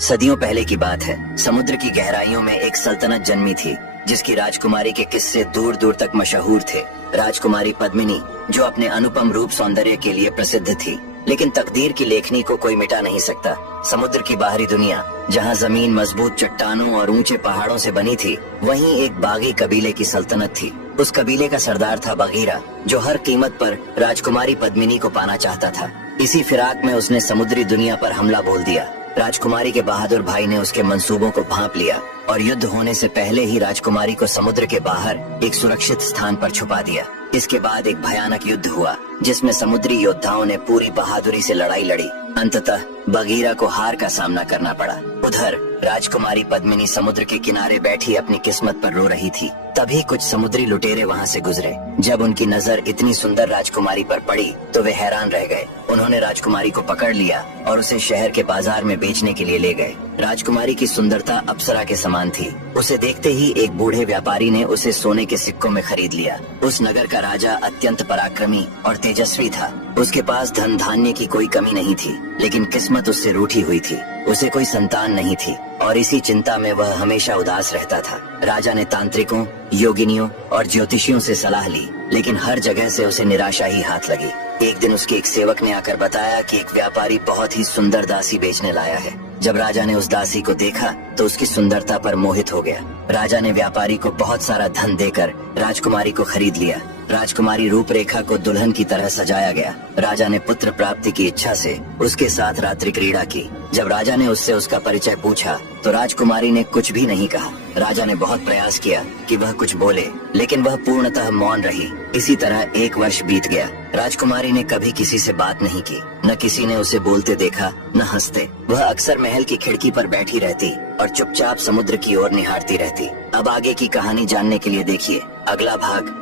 सदियों पहले की बात है। समुद्र की गहराइयों में एक सल्तनत जन्मी थी जिसकी राजकुमारी के किस्से दूर दूर तक मशहूर थे। राजकुमारी पद्मिनी जो अपने अनुपम रूप सौंदर्य के लिए प्रसिद्ध थी, लेकिन तकदीर की लेखनी को कोई मिटा नहीं सकता। समुद्र की बाहरी दुनिया जहाँ जमीन मजबूत चट्टानों और ऊंचे पहाड़ों से बनी थी, वहीं एक बागी कबीले की सल्तनत थी। उस कबीले का सरदार था बगीरा, जो हर कीमत पर राजकुमारी पद्मिनी को पाना चाहता था। इसी फिराक में उसने समुद्री दुनिया पर हमला बोल दिया। राजकुमारी के बहादुर भाई ने उसके मंसूबों को भांप लिया और युद्ध होने से पहले ही राजकुमारी को समुद्र के बाहर एक सुरक्षित स्थान पर छुपा दिया। इसके बाद एक भयानक युद्ध हुआ जिसमें समुद्री योद्धाओं ने पूरी बहादुरी से लड़ाई लड़ी। अंततः बगीरा को हार का सामना करना पड़ा। उधर राजकुमारी पद्मिनी समुद्र के किनारे बैठी अपनी किस्मत पर रो रही थी। तभी कुछ समुद्री लुटेरे वहाँ से गुजरे। जब उनकी नजर इतनी सुंदर राजकुमारी पर पड़ी तो वे हैरान रह गए। उन्होंने राजकुमारी को पकड़ लिया और उसे शहर के बाजार में बेचने के लिए ले गए। राजकुमारी की सुंदरता अप्सरा के समान थी। उसे देखते ही एक बूढ़े व्यापारी ने उसे सोने के सिक्कों में खरीद लिया। उस नगर का राजा अत्यंत पराक्रमी और तेजस्वी था। उसके पास धन धान्य की कोई कमी नहीं थी, लेकिन किस्मत उससे रूठी हुई थी। उसे कोई संतान नहीं थी और इसी चिंता में वह हमेशा उदास रहता था। राजा ने तांत्रिकों, योगिनियों और ज्योतिषियों से सलाह ली, लेकिन हर जगह से उसे निराशा ही हाथ लगी। एक दिन उसके एक सेवक ने आकर बताया कि एक व्यापारी बहुत ही सुंदर दासी बेचने लाया है। जब राजा ने उस दासी को देखा तो उसकी सुंदरता पर मोहित हो गया। राजा ने व्यापारी को बहुत सारा धन देकर राजकुमारी को खरीद लिया। राजकुमारी रूपरेखा को दुल्हन की तरह सजाया गया। राजा ने पुत्र प्राप्ति की इच्छा से उसके साथ रात्रि क्रीड़ा की। जब राजा ने उससे उसका परिचय पूछा तो राजकुमारी ने कुछ भी नहीं कहा। राजा ने बहुत प्रयास किया कि वह कुछ बोले, लेकिन वह पूर्णतः मौन रही। इसी तरह 1 वर्ष बीत गया। राजकुमारी ने कभी किसी से बात नहीं की, न किसी ने उसे बोलते देखा, न हंसते। वह अक्सर महल की खिड़की पर बैठी रहती और चुपचाप समुद्र की ओर निहारती रहती। अब आगे की कहानी जानने के लिए देखिए अगला भाग